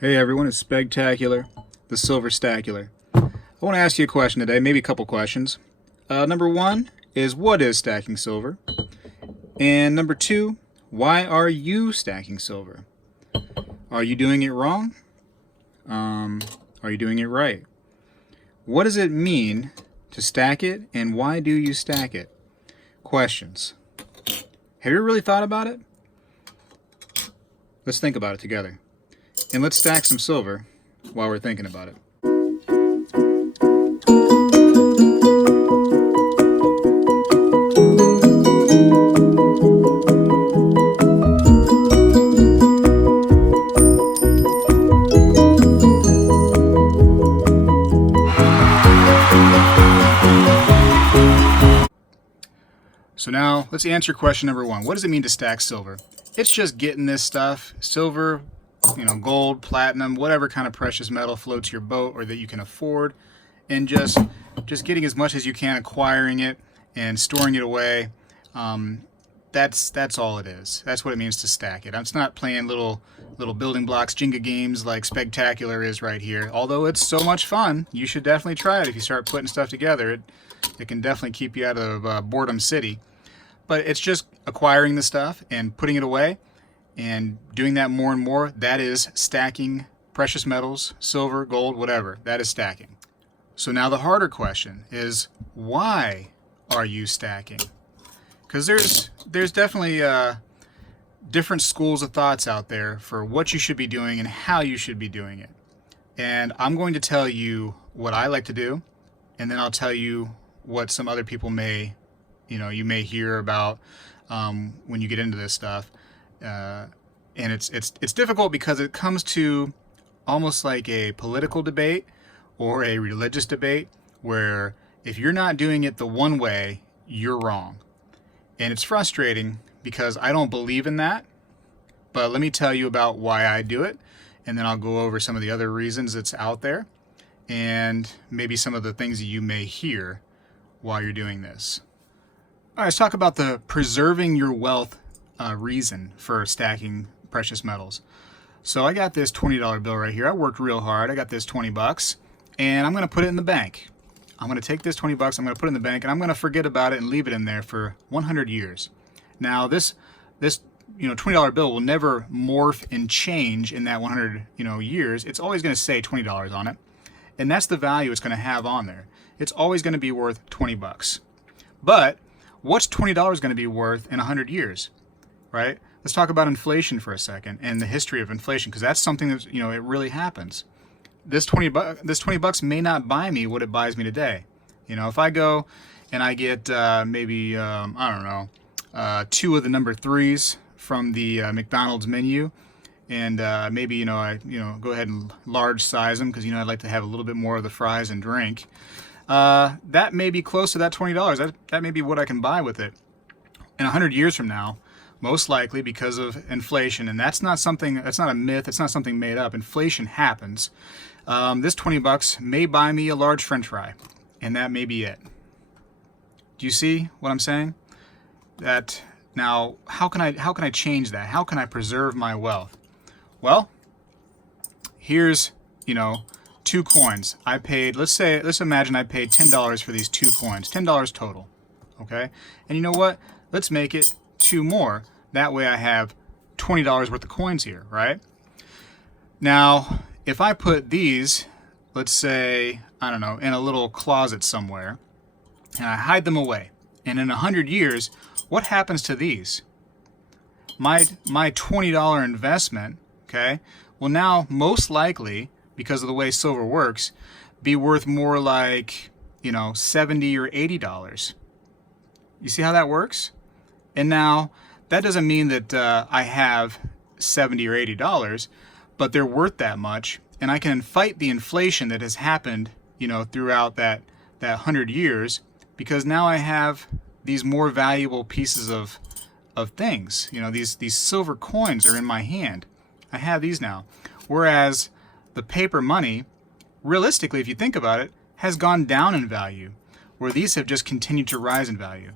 Hey everyone, it's Spegtacular, the Silver Stacular. I want to ask you a question today, maybe a couple questions. Number one is, what is stacking silver? And number two, why are you stacking silver? Are you doing it wrong? Are you doing it right? What does it mean to stack it, and why do you stack it? Questions. Have you really thought about it? Let's think about it together. And let's stack some silver while we're thinking about it. So now let's answer question number one. What does it mean to stack silver? It's just getting this stuff, silver, gold, platinum, whatever kind of precious metal floats your boat or that you can afford, and just getting as much as you can, acquiring it and storing it away. That's all it is. That's what it means to stack it. It's not playing little building blocks Jenga games like Spegtacular is right here. Although it's so much fun, you should definitely try it if you start putting stuff together. It can definitely keep you out of Boredom City. But it's just acquiring the stuff and putting it away and doing that more and more. That is stacking precious metals, silver, gold, whatever. That is stacking. So now the harder question is, why are you stacking? Because there's definitely different schools of thoughts out there for what you should be doing and how you should be doing it. And I'm going to tell you what I like to do, and then I'll tell you what some other people may, you may hear about when you get into this stuff. And it's difficult because it comes to almost like a political debate or a religious debate where if you're not doing it the one way, you're wrong. And it's frustrating because I don't believe in that. But let me tell you about why I do it, and then I'll go over some of the other reasons it's out there and maybe some of the things that you may hear while you're doing this. All right, let's talk about the preserving your wealth reason for stacking precious metals. So I got this $20 bill right here. I worked real hard. I got this 20 bucks, and I'm going to put it in the bank. I'm going to take this 20 bucks, I'm going to put it in the bank, and I'm going to forget about it and leave it in there for 100 years. Now this $20 bill will never morph and change in that 100 years. It's always going to say $20 on it, and that's the value it's going to have on there. It's always going to be worth 20 bucks. But what's $20 going to be worth in 100 years, right? Let's talk about inflation for a second and the history of inflation, because that's something that, it really happens. This 20 bucks may not buy me what it buys me today. If I go and I get maybe, I don't know, 2 of the number 3s from the McDonald's menu, and maybe, I go ahead and large size them because, I'd like to have a little bit more of the fries and drink. That may be close to that $20. That may be what I can buy with it. In 100 years from now, most likely because of inflation, and that's not a myth, it's not something made up. Inflation happens. This 20 bucks may buy me a large French fry, and that may be it. Do you see what I'm saying? That now, how can I change that? How can I preserve my wealth? Well, here's 2 coins. I paid, let's imagine I paid $10 for these 2 coins, $10 total. Okay? And you know what? Let's make it 2 more. That way I have $20 worth of coins here, right? Now, if I put these, let's say, I don't know, in a little closet somewhere, and I hide them away, and in 100 years, what happens to these? My $20 investment, okay, will now most likely, because of the way silver works, be worth more like, $70 or $80. You see how that works? And now, that doesn't mean that I have $70 or $80, but they're worth that much, and I can fight the inflation that has happened, throughout that 100 years, because now I have these more valuable pieces of things. These silver coins are in my hand. I have these now. Whereas the paper money, realistically, if you think about it, has gone down in value, where these have just continued to rise in value.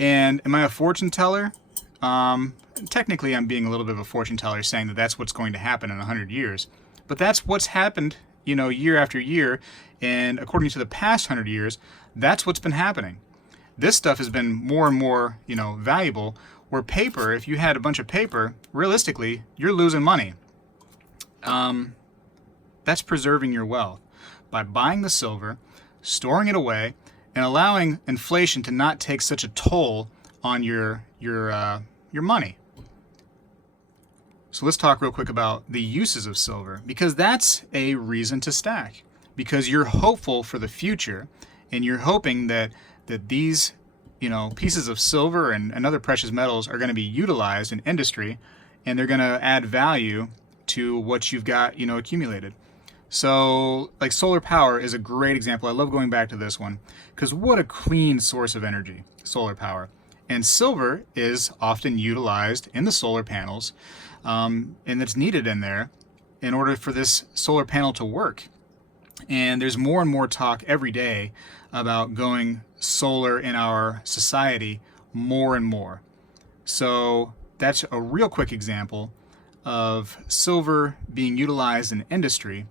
And am I a fortune teller? Technically, I'm being a little bit of a fortune teller saying that that's what's going to happen in 100 years. But that's what's happened, year after year. And according to the past 100 years, that's what's been happening. This stuff has been more and more, valuable, where paper, if you had a bunch of paper, realistically, you're losing money. That's preserving your wealth by buying the silver, storing it away, and allowing inflation to not take such a toll on your money. So let's talk real quick about the uses of silver, because that's a reason to stack. Because you're hopeful for the future, and you're hoping that these pieces of silver and other precious metals are going to be utilized in industry, and they're going to add value to what you've got accumulated. So like solar power is a great example. I love going back to this one because what a clean source of energy, solar power. And silver is often utilized in the solar panels, and it's needed in there in order for this solar panel to work. And there's more and more talk every day about going solar in our society more and more. So that's a real quick example of silver being utilized in industry.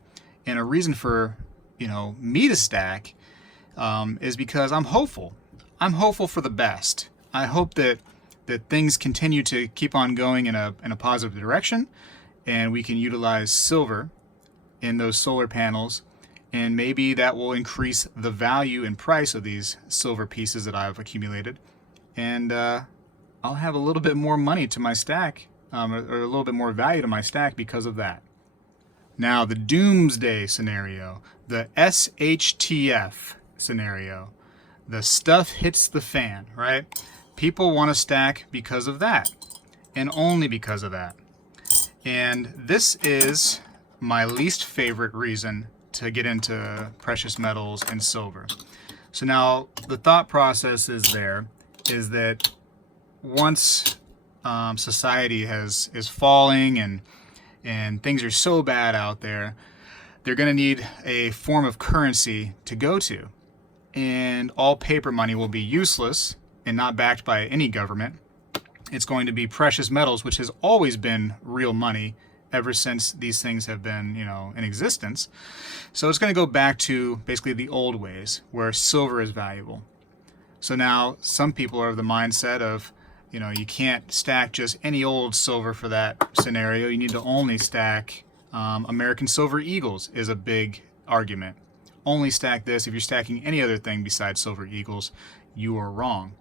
And a reason for, me to stack is because I'm hopeful. I'm hopeful for the best. I hope that things continue to keep on going in a positive direction, and we can utilize silver in those solar panels, and maybe that will increase the value and price of these silver pieces that I've accumulated, and I'll have a little bit more money to my stack, or a little bit more value to my stack because of that. Now, the Doomsday scenario, the SHTF scenario, the stuff hits the fan, right? People want to stack because of that, and only because of that. And this is my least favorite reason to get into precious metals and silver. So now, the thought process is that once society is falling and things are so bad out there, they're going to need a form of currency to go to. And all paper money will be useless and not backed by any government. It's going to be precious metals, which has always been real money ever since these things have been, in existence. So it's going to go back to basically the old ways where silver is valuable. So now some people are of the mindset of, you can't stack just any old silver for that scenario. You need to only stack American Silver Eagles is a big argument. Only stack this. If you're stacking any other thing besides Silver Eagles, you are wrong.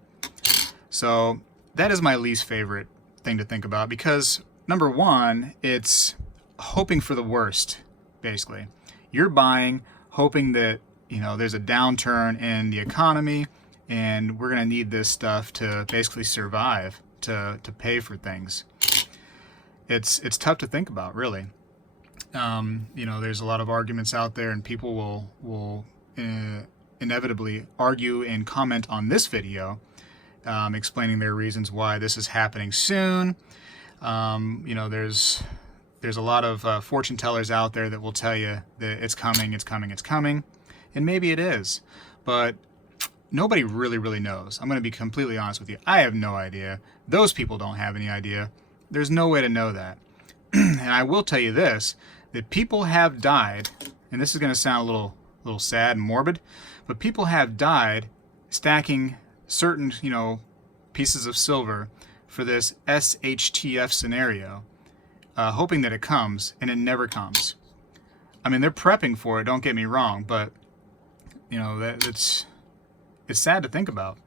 So that is my least favorite thing to think about because, number one, it's hoping for the worst, basically. You're buying, hoping that, there's a downturn in the economy, and we're going to need this stuff to basically survive, to pay for things. It's tough to think about, really. There's a lot of arguments out there, and people will inevitably argue and comment on this video, explaining their reasons why this is happening soon. There's a lot of fortune tellers out there that will tell you that it's coming, it's coming, it's coming, and maybe it is, but nobody really knows. I'm going to be completely honest with you. I have no idea. Those people don't have any idea. There's no way to know that. And I will tell you this, that people have died, and this is going to sound a little sad and morbid, but people have died stacking certain, pieces of silver for this SHTF scenario, hoping that it comes, and it never comes. I mean, they're prepping for it, don't get me wrong, but, it's sad to think about.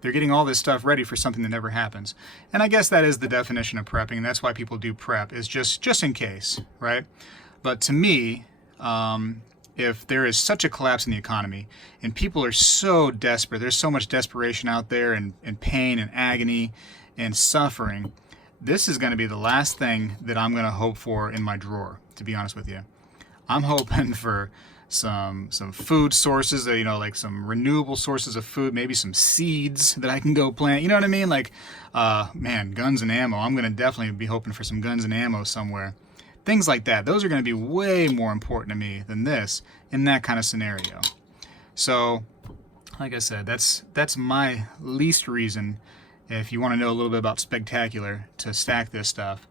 They're getting all this stuff ready for something that never happens. And I guess that is the definition of prepping, and that's why people do prep, is just in case, right? But to me, if there is such a collapse in the economy, and people are so desperate, there's so much desperation out there, and pain and agony and suffering, this is going to be the last thing that I'm going to hope for in my drawer, to be honest with you. I'm hoping for some food sources, like some renewable sources of food, maybe some seeds that I can go plant. You know what I mean? Like, guns and ammo. I'm going to definitely be hoping for some guns and ammo somewhere. Things like that. Those are going to be way more important to me than this in that kind of scenario. So, like I said, that's my least reason, if you want to know a little bit about Spegtacular, to stack this stuff.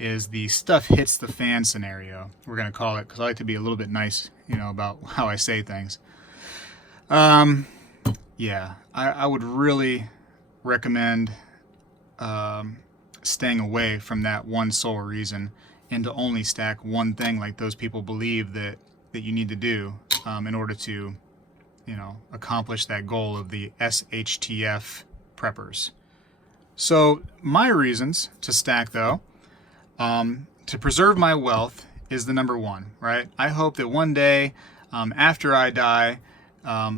is the stuff hits the fan scenario, we're going to call it, because I like to be a little bit nice, about how I say things. Yeah, I would really recommend staying away from that one sole reason and to only stack one thing like those people believe that you need to do in order to, accomplish that goal of the SHTF preppers. So my reasons to stack, though, to preserve my wealth is the number one, right? I hope that one day after I die,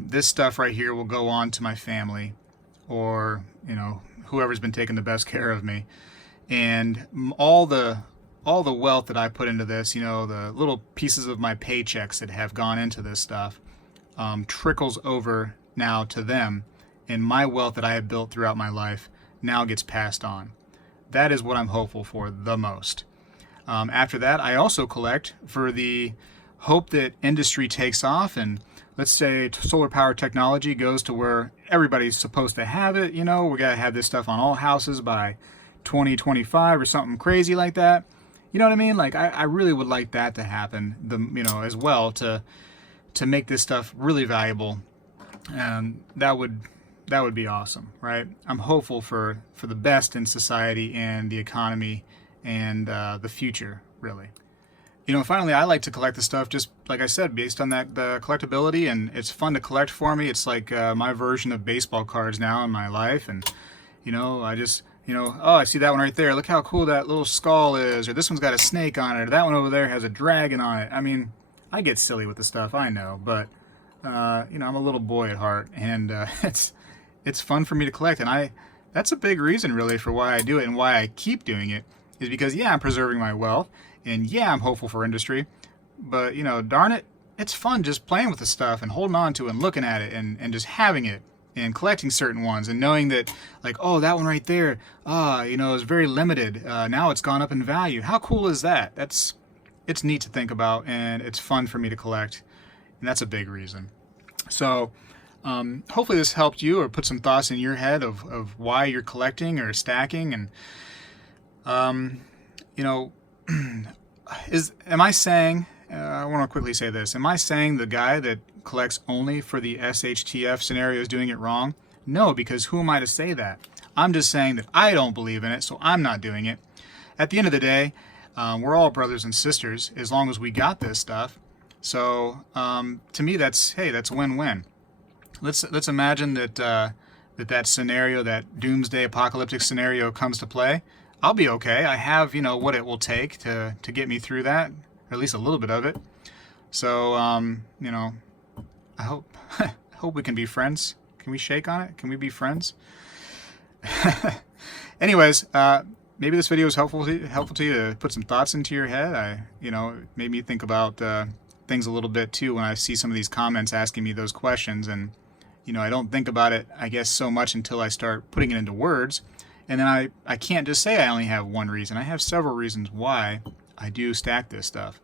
this stuff right here will go on to my family, or whoever's been taking the best care of me, and all the wealth that I put into this, the little pieces of my paychecks that have gone into this stuff, trickles over now to them, and my wealth that I have built throughout my life now gets passed on. That is what I'm hopeful for the most. After that, I also collect for the hope that industry takes off, and let's say solar power technology goes to where everybody's supposed to have it. We gotta have this stuff on all houses by 2025 or something crazy like that. You know what I mean? Like I really would like that to happen. As well to make this stuff really valuable, and that would be awesome, right? I'm hopeful for the best in society and the economy and the future, really. Finally, I like to collect the stuff just like I said, based on the collectability, and it's fun to collect for me. It's like my version of baseball cards now in my life, and I just oh, I see that one right there. Look how cool that little skull is, or this one's got a snake on it, or that one over there has a dragon on it. I mean, I get silly with the stuff, I know, but I'm a little boy at heart, and it's fun for me to collect, and that's a big reason really for why I do it and why I keep doing it, is because I'm preserving my wealth, and I'm hopeful for industry, but darn it, it's fun just playing with the stuff and holding on to it and looking at it and just having it and collecting certain ones and knowing that, like, oh, that one right there, is very limited. Now it's gone up in value. How cool is that? It's neat to think about, and it's fun for me to collect, and that's a big reason. So hopefully this helped you or put some thoughts in your head of why you're collecting or stacking, and am I saying, I want to quickly say this, am I saying the guy that collects only for the SHTF scenario is doing it wrong? No, because who am I to say that? I'm just saying that I don't believe in it, so I'm not doing it. At the end of the day, we're all brothers and sisters as long as we got this stuff. So to me, that's win-win. Let's imagine that that scenario, that doomsday apocalyptic scenario, comes to play. I'll be okay. I have what it will take to get me through that, or at least a little bit of it. So I hope we can be friends. Can we shake on it? Can we be friends? Anyways, maybe this video was helpful to you to put some thoughts into your head. It made me think about things a little bit too when I see some of these comments asking me those questions, and I don't think about it, I guess, so much until I start putting it into words, and then I can't just say I only have one reason. I have several reasons why I do stack this stuff.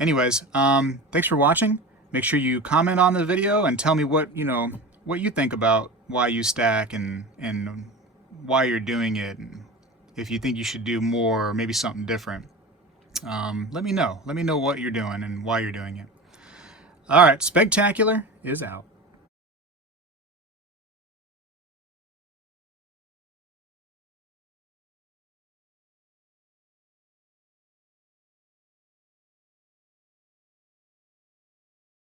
Anyways, thanks for watching. Make sure you comment on the video and tell me what you think about why you stack and why you're doing it, and if you think you should do more or maybe something different. Let me know. Let me know what you're doing and why you're doing it. All right, Spegtacular is out.